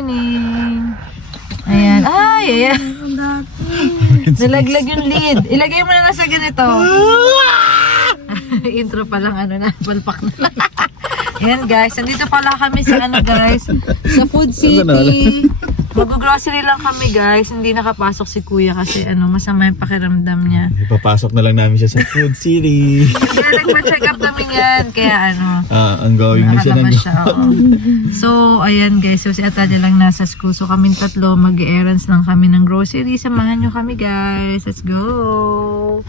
morning. Ayan. Ay, ayan. Nalaglag yung lid. Ilagay mo na sa ganito. Intro pa lang, ano na, palpak na. Ayan guys, nandito pala kami sa ano guys, sa Food City. Mag-grocery lang kami guys, hindi nakapasok si kuya kasi ano, masama yung pakiramdam niya. Ipapasok na lang namin siya sa Food City. Kaya nagpa-check up namin yan, kaya ano. Ang going na siya ng siya, So, ayan guys, so si Atalia lang nasa school. So kaming tatlo, mag-errands lang kami ng grocery. Samahan nyo kami guys, let's go!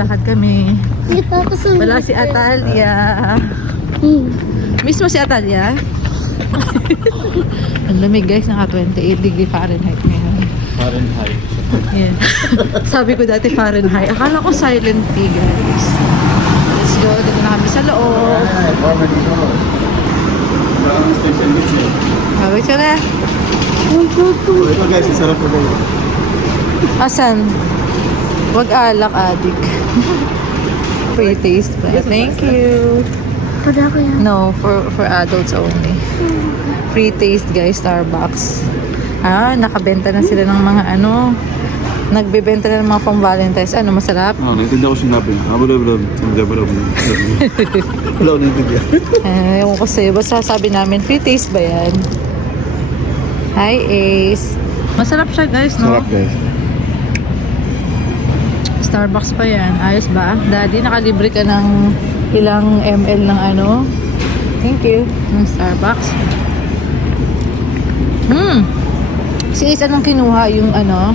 Lakad kami. Wala si Atalia. Miss mo si Atalia? Ang lamig guys, naka 28 degree Fahrenheit ngayon. Fahrenheit. Yeah. Sabi ko dati Fahrenheit. Akala ko silent T guys. Let's go. Dito na kami sa loob. Babay ka na. Ito guys, isarap ko kayo. Asan? Wag alak, adik. Free taste pa. Thank you. No, for adults only. Free taste guys, Starbucks. Nakabenta na sila ng mga ano. Nagbebenta na ng mga pang Valentine's. Ano, masarap? Naintindihan ko sinabi. Wala ko naintindihan. Ewan ko sa'yo. Basta sabi namin, free taste ba yan? Hi, Ace. Masarap siya guys, no? Sarap guys. Starbucks pa yan. Ayos ba? Daddy, nakalibre ka ng ilang ml ng ano? Thank you. Ng Starbucks. Si Ace, anong kinuha? Yung ano?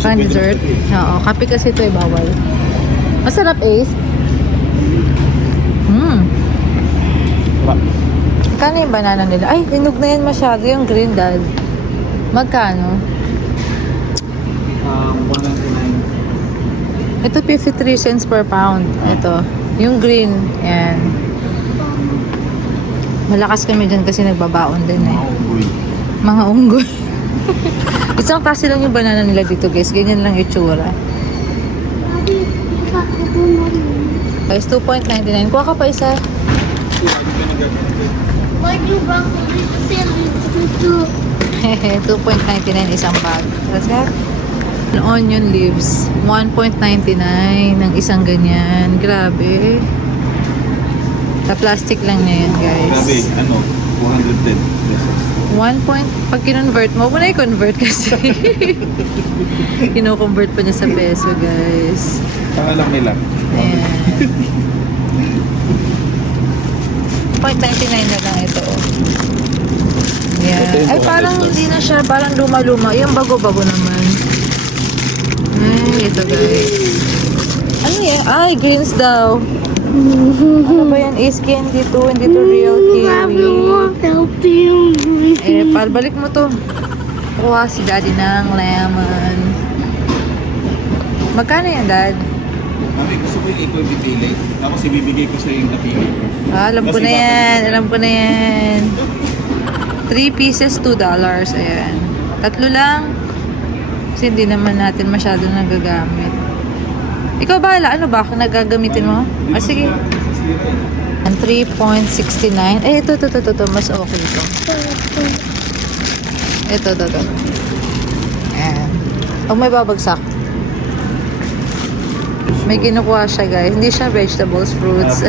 Pan dessert? Oo. Kape kasi ito eh, bawal. Masarap, Ace. Magkano yung banana nila? Ay, hinog na yan masyado. Yung green, Dad. Magkano? 199. Ito 53 cents per pound. Ito. Yung green. Yan. Malakas kami dyan kasi nagbabaon din eh. Mga unggoy. Isang kasi lang yung banana nila dito guys. Ganyan lang itsura. Guys, 2.99. Kuha ka pa isa. 2.99 isang bag. Let's go. Onion leaves, 1.99 ng isang ganyan. Grabe. Sa plastic lang niya yan, guys. Grabe, 410 pesos. Pag kinonvert mo, muna i-convert kasi. Kino-convert pa niya sa peso, guys. Pangalang nila. Ayan. 0.99 na lang ito. Yeah. Ay, parang hindi na siya. Parang luma-luma. Yung bago-bago naman. Ay, ito guys. Ano yan? Ay, greens daw. Ano ba yan? Ace candy to. Hindi to real kiwi. Palbalik mo to. Kuha si Daddy ng lemon. Magkano yan, Dad? Mami, gusto ko yung ikaw i-pili. Tapos ibibigay ko sa yung napili ko. Alam ko na yan. Alam ko na yan. 3 pieces, $2. Ayan. 3 lang. Kasi hindi naman natin masyado nagagamit. Ikaw bahala, ano ba? Nagagamitin mo? Sige. Ang 3.69. Ito. Mas okay ito. Ito. Ayan. Huwag may babagsak. May kinukuha siya guys. Hindi siya vegetables, fruits.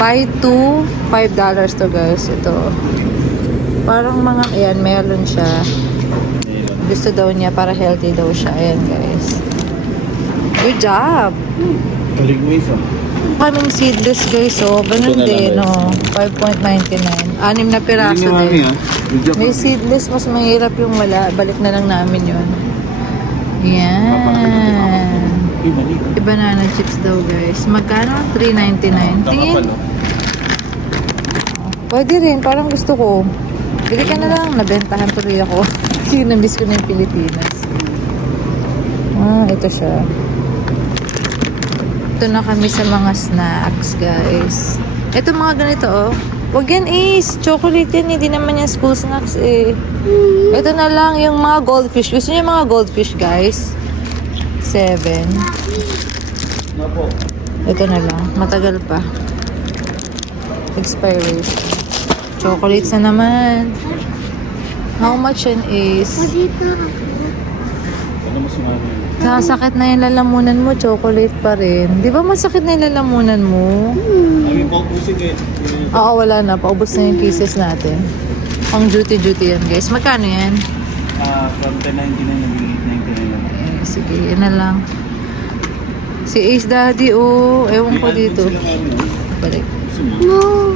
Buy 2, $5 to guys. Ito. Parang mga, ayan, melon siya. Gusto daw niya para healthy daw siya. Ayan guys. Good job! Galing mo isa. Kaming seedless guys, so ganun Ito na lang, din, guys. no? 5.99. 6 na piraso Hindi ni Mami, din. ha? Video May ko. seedless, mas mahirap yung wala. Balik na lang namin yun. Yan. Uy, mali. Yung banana chips daw guys. Magkano? 3.99. Tingin. Pwede rin, parang gusto ko. Bili ka na lang, nabentahan tuloy ako. Kasi na-miss ko na yung Pilipinas. Ito siya. Ito na kami sa mga snacks, guys. Ito mga ganito, oh. Wag yan, chocolate yan, hindi naman yan school snacks, eh. Ito na lang, yung mga goldfish. Gusto niyo yung mga goldfish, guys? 7. Napo. Ito na lang, matagal pa. Expiration. Chocolates na naman. How much yan is? Ano mo si Mami? Sasakit na yung lalamunan mo, chocolate pa rin. Di ba masakit na yung lalamunan mo? Mami, paubusing eh. Oo, wala na. Paubos na yung cases natin. Pang duty-duty yan, guys. Magkano yan? From 10.99 naging 8.99 lang. Sige, yan na lang. Si Ace Daddy, oh. Ewan ko dito. Sila Mami, no? Balik. Gusto mo?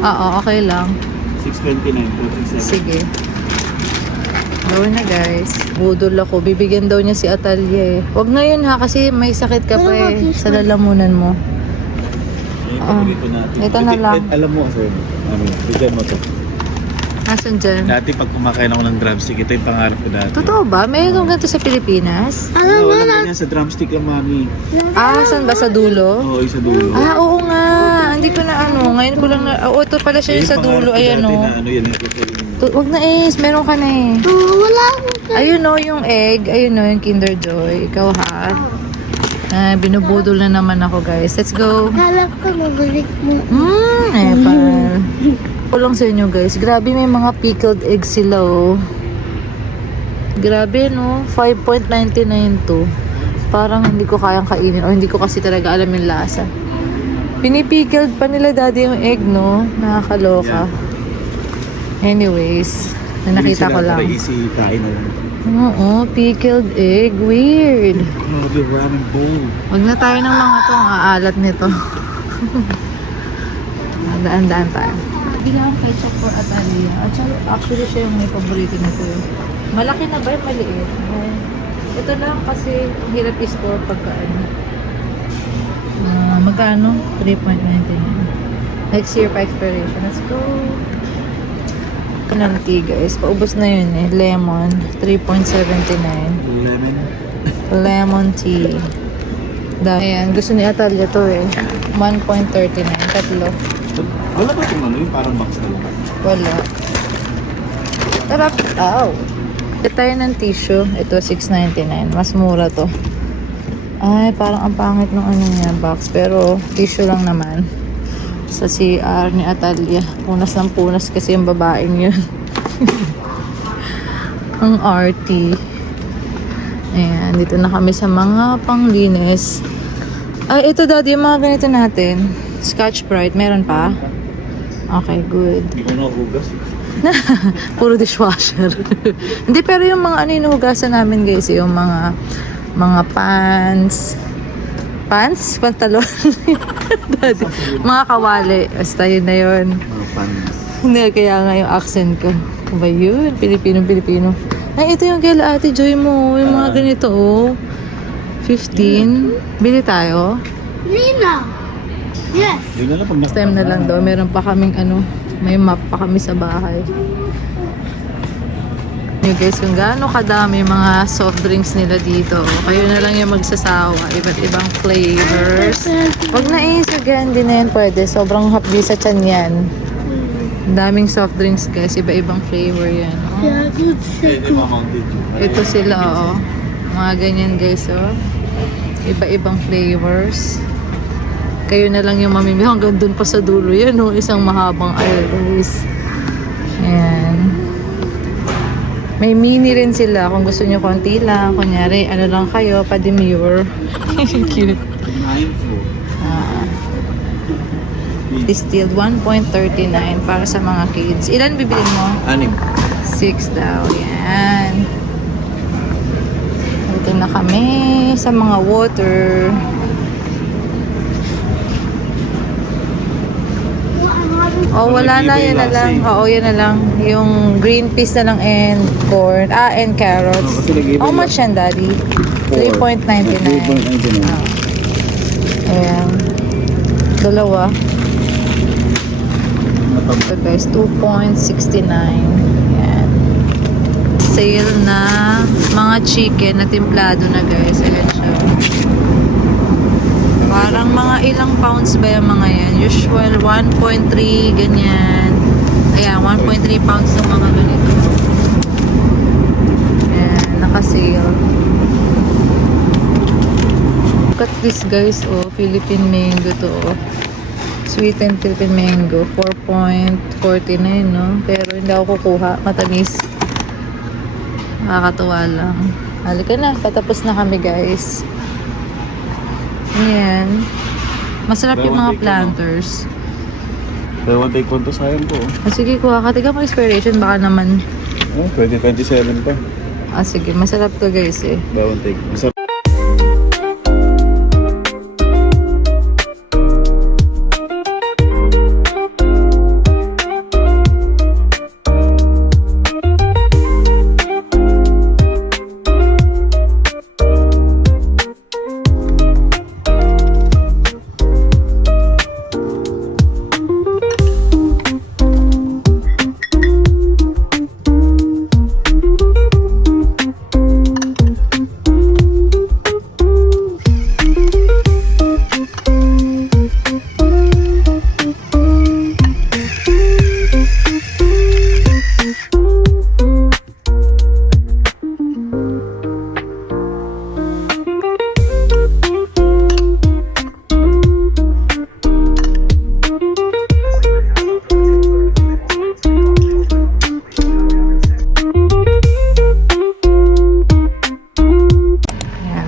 Oo, okay lang. 6.29, 4.7. Sige. Gawin na, guys. Budol ako. Bibigyan daw niya si Atalia, eh. Wag ngayon, ha, kasi may sakit ka pa, eh. Sa lalamunan mo. Paborito natin. Ito na lang. Alam mo, sir, Mami, bigyan mo to. Asan dyan? Dati pag kumakain ako ng drumstick, ito yung pangarap ko dati. Totoo ba? Mayroon ganito sa Pilipinas? Ano, wala ganyan sa drumstick lang, Mami. Saan ba? Sa dulo? Oo, yung sa dulo. Oo nga. Hindi ko na Ngayon ko lang na... ito pala siya yung sa dulo. Ayan, o. oh. Ano yan, yung Wag na, Ace. Meron ka na, eh. Wala akong Ayun, oh, yung egg. Ayun, oh, yung Kinder Joy. Ikaw, ha? Binubudol na naman ako, guys. Let's go. kala ko mabalik mo. Epal. Ko lang sa inyo, guys. Grabe, may mga pickled eggs sila, oh. Grabe, no? 5.99 to. Parang hindi ko kayang kainin o hindi ko kasi talaga alam yung lasa. Pinipickled pa nila daddy yung egg, no? Nakakaloka. Anyways, nakita ko lang. Para easy kain na lang. Oo, pickled egg. Weird. Grabe, ramen bowl. Wag na tayo ng mga to. Ang aalat nito. Daan-daan tayo. Bilang ketchup for Atalia. Actually, siya yung may paborito nito. Malaki na ba yung maliit? Ito lang kasi hirap i-store pagka ano. Magkano? 3.99. Next year pa expiration. Let's go. Ng tea, guys. Paubos na yun, eh. Lemon. 3.79. Lemon. Lemon tea. Ayan. Gusto ni Atalia to, eh. 1.39. Tatlo. Wala ba itong ano yung parang box na lang? Wala. Tarap. Ow. Ito tayo ng tissue. Ito, 6.99. Mas mura to. Ay, parang ang pangit ng ano niya, box. Pero, tissue lang naman. Sa CR ni Atalia. Punas ng punas kasi yung babaeng yun. Ang arty. Ayan, dito na kami sa mga panglinis. Ay, ito daddy, yung mga ganito natin. Scotch Brite, meron pa? Okay, good. Hindi ko nahugas. Puro dishwasher. Hindi, pero yung mga ano yung hugasan namin guys, yung mga pants, pantalon. Daddy, mga kawali. Basta yun na yun. Mga panis. Hindi, kaya nga yung accent ko. Ano ba yun? Pilipino. Ay, ito yung kay Ate Joy mo. Yung mga ganito, oh. 15. Bili tayo. Nina! Yes! Yun na lang pag Next time na lang daw. Meron pa kaming may map pa kami sa bahay. Hey guys, kung gaano kadami mga soft drinks nila dito. Kayo na lang yung magsasawa. Iba't ibang flavors. Wag na again, din na yan pwede. Sobrang hapdi sa tiyan yan. Daming soft drinks guys. Iba-ibang flavor yan. Oh. Yeah, good Hindi ma-mounted yun. Ito sila, oh. Mga ganyan guys, oh. Iba-ibang flavors. Kayo na lang yung mamimili. Hanggang dun pa sa dulo yan, oh. Isang mahabang aisle guys. Ayan. May mini rin sila. Kung gusto nyo konti lang. Kunyari, ano lang kayo, pa-demure. Cute. Mindful. Distilled 1.39 para sa mga kids. Ilan bibilin mo? 6 daw. Yan. Dito na kami sa mga water. Oh, wala na, yan na lang. Oo, yan na lang. Yung green peas na lang and corn. And carrots. Oh, kasi nag-iba How yung- much yan, Daddy? 3.99. 3.99. Ayan. Dalawa. So guys, 2.69. Ayan. Sale na mga chicken na timplado na guys. Ayan siya. Parang mga ilang pounds ba yung mga yan? Usual 1.3 ganyan. Ayan, 1.3 pounds ng mga ganito. Ayan, naka-sale. Look at this guys, oh, Philippine mango to, oh. Sweetened Philippine mango, 4.49, no? Pero hindi ako kukuha, matamis. Nakakatuwa lang. Halika na, patapos na kami guys. Ayan. Masarap yung mga planters. Pero one take one to sayang po. Sige, kuha ka. Tiga mo expiration, baka naman. 2027 pa. Sige, masarap to guys eh. Bawang take. Masarap.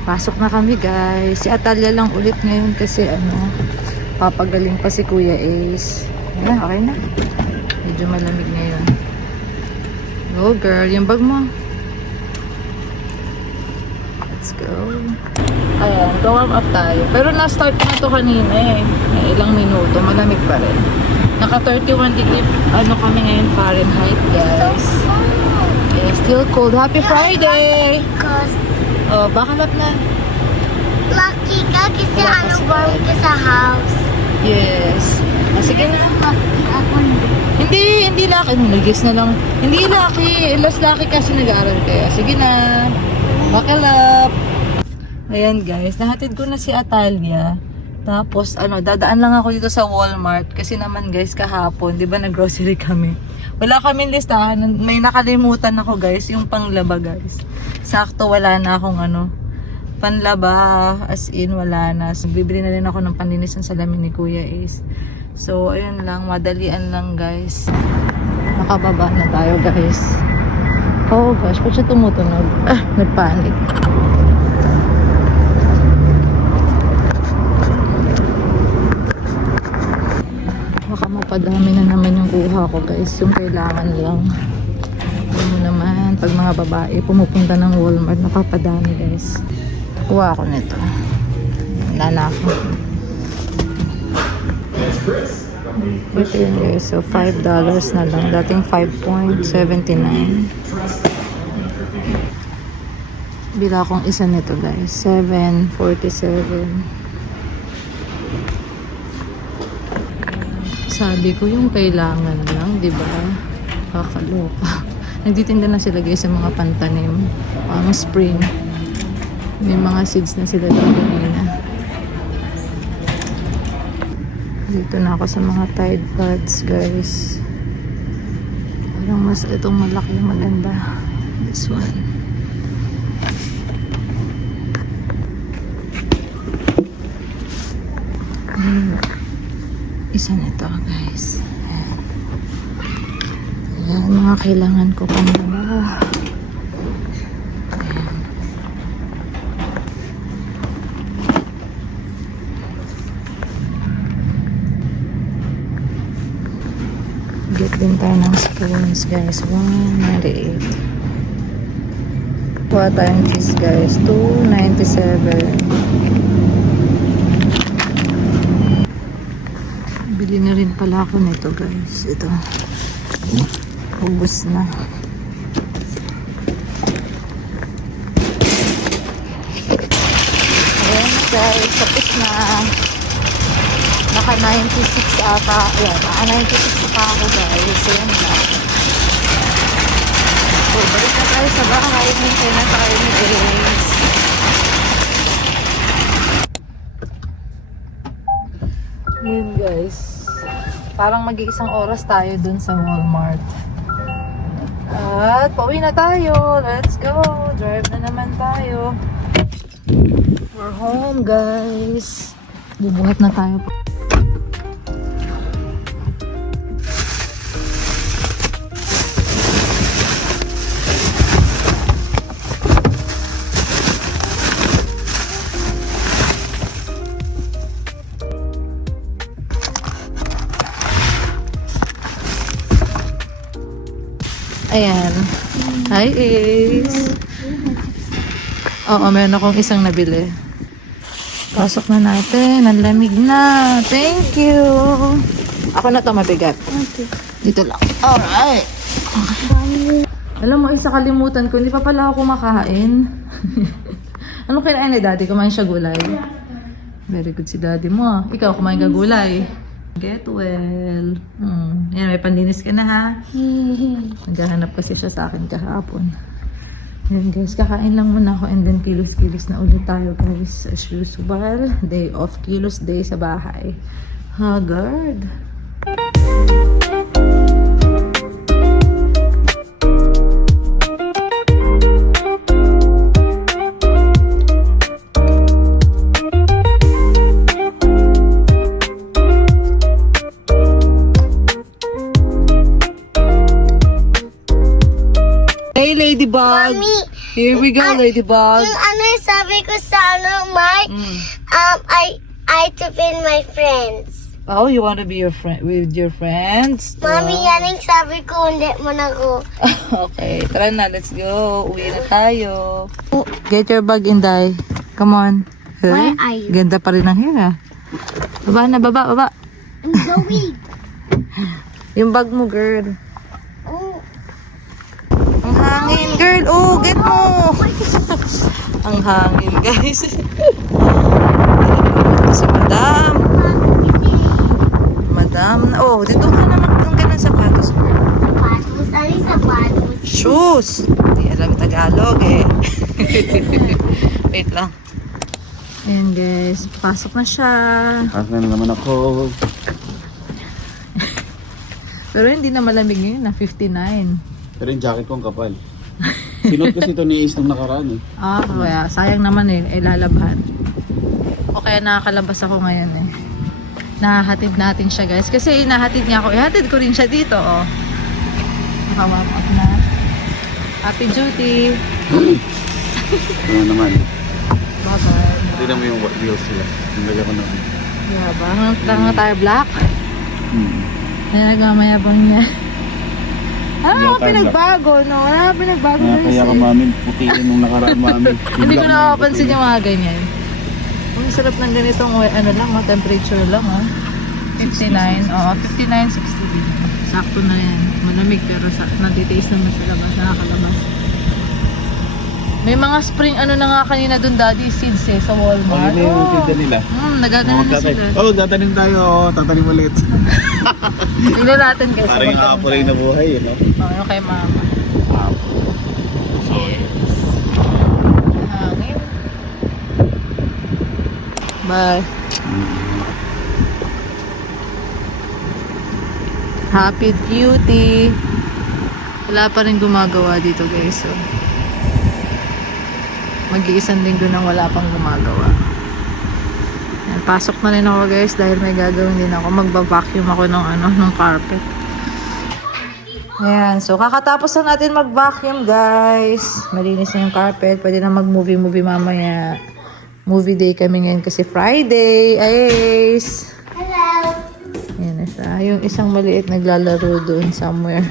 Pasok na kami guys. Si Atalia lang ulit ngayon kasi papagaling pa si Kuya Ace. Ayan, okay na. Medyo malamig ngayon. Go girl, yung bag mo. Let's go. Ayan, warm up tayo. Pero na-start na to kanina eh. May ilang minuto, malamig pa rin. Naka 31 degree, kami ngayon Fahrenheit guys. Yeah, still cold. Happy Friday! Because Oh, bakalap na. lucky ka kasi Wala pa si warm ka sa house. Yes. Sige na. Ako Hindi lucky. Nagis na lang. Hindi lucky. Last lucky kasi nag-aaral kaya. Sige na. Buckle up. Ayan guys. Nahatid ko na si Atalia. Tapos, dadaan lang ako dito sa Walmart. Kasi naman guys, kahapon, di ba nag-grocery kami. Wala kaming listahan. May nakalimutan ako guys, yung panglaba guys. Sakto, wala na akong panlaba. As in, wala na. So, bibili na rin ako ng panlinis ng salamin ni Kuya Ace. So, ayun lang. Madalian lang guys. Nakababa na tayo guys. Oh gosh, ba't siya tumutunog? Nagpanik. Baka mapadami na naman yung kuha ko guys. Yung kailangan lang. Alam mo naman, pag mga babae pumupunta ng Walmart, napapadami guys. Kuha ako nito. Wala na ako. Ito yun guys. So $5 na lang. Dating 5.79. Bila akong isa nito guys. 7.47. Sabi ko yung kailangan lang, di ba? Kakaloka. Nagtitinda na sila guys sa mga pantanim. Spring. May mga seeds na sila doon kanina. Dito na ako sa mga Tide Pods guys. Parang mas itong malaki maganda. This one. Isa nito guys. Ayan, mga kailangan ko pang dalawa. Ayan. Get din tayo ng spoons guys. 198. Kuha tayong cheese guys. 297. Bili na rin pala ako nito guys. Ito. Ubus na. Ayan guys, tapos na. Naka 96 ata. Ayan, naka 96 pa ako guys. Ayan na. So, balik na tayo sa bahay. Hintay na tayo ni Ace. Yun guys. Parang mag-iisang oras tayo dun sa Walmart. At pauwi na tayo. Let's go. Drive na naman tayo. We're home guys. Bubuhat na tayo. Ayan. Hi, Ace. Oo, meron akong isang nabili. Pasok na natin. Ang lamig na. Thank you. Ako na to mabigat. Okay. Dito lang. Alright. Alam mo, isa kalimutan ko. Hindi pa pala ako kumakain. Ano kinain ni Daddy? Kumain siya gulay? Very good si Daddy mo ah. Ikaw, kumain ka gulay? Get well. Yan, may panlinis ka na ha. Naghahanap kasi siya sa akin kahapon. Yan guys, kakain lang muna ako and then kilos-kilos na ulit tayo guys. As usual, day off, kilos day sa bahay. Haggard. Hey, Ladybug! Mommy, Here we go, Ladybug! yung ano yung sabi ko sa ano, Mark, I to be my friends. Oh, you want to be your friend with your friends? Mommy, yan yung sabi ko, hindi mo na ko. Okay, tara na, let's go. Uwi na tayo. Get your bag, Inday. Come on. Where are you? Ganda pa rin ang hair, ah. Baba na, baba. I'm going. Yung bag mo, girl. Oh, Ang hangin, girl. Oh, get mo. Ang hangin, guys. Si Madam. Oh, dito ka na magtang ka ng sapatos, girl. sapatos. Ano yung sapatos? Shoes. Hindi alam Tagalog, eh. Wait lang. Ayan, guys. Pasok na siya. Pasok na naman ako. Pero hindi na malamig ngayon, na 59. Pero yung jacket ko ang kapal. Sinuot kasi ito ni Ace nung nakaraan eh. Ah, kaya sayang naman eh, ilalabhan. O kaya nakakalabas ako ngayon eh. Nahahatid natin siya guys. Kasi inahatid niya ako, ihatid ko rin siya dito oh. Nakawap up na. Happy duty. Ano naman. Bye-bye. Tignan mo yung wheels sila. Yung lagay ko na. Yabang. Tanga tayo black. Kaya nagmamayabang niya. Ano Hindi mga ako pinagbago, no? Wala ka pinagbago Kaya guys ka eh. mamin, putiin nung nakaraan mamin. Hindi ko nakapansin yung mga ganyan. Ang sarap ng ganitong ano lang, temperature lang ha. 59, oo, 59, 60. Sakto na yan. Malamig pero natitiis naman sa labas, nakakalabas. May mga spring ano na nga kanina dun daddy, seeds eh, sa Walmart. Ano yung tinda nila? Nagaganan na sila. Oh, tatanim tayo. Tatanim ulit. Tignan natin guys. Parang yung apoy na buhay, no? Oo, yung kay mama. Yes. Hangin. Bye. Happy duty. Wala pa rin gumagawa dito guys. So, mag-iisang linggo nang wala pang gumagawa. Yan, pasok na rin ako guys dahil may gagawin din ako. Magba-vacuum ako ng carpet. Ayan. So, kakatapos na natin mag-vacuum guys. Malinis na yung carpet. Pwede na mag-movie mamaya. Movie day kami ngayon kasi Friday. Ayes! Hello. Ayan na siya. Yung isang maliit naglalaro doon somewhere.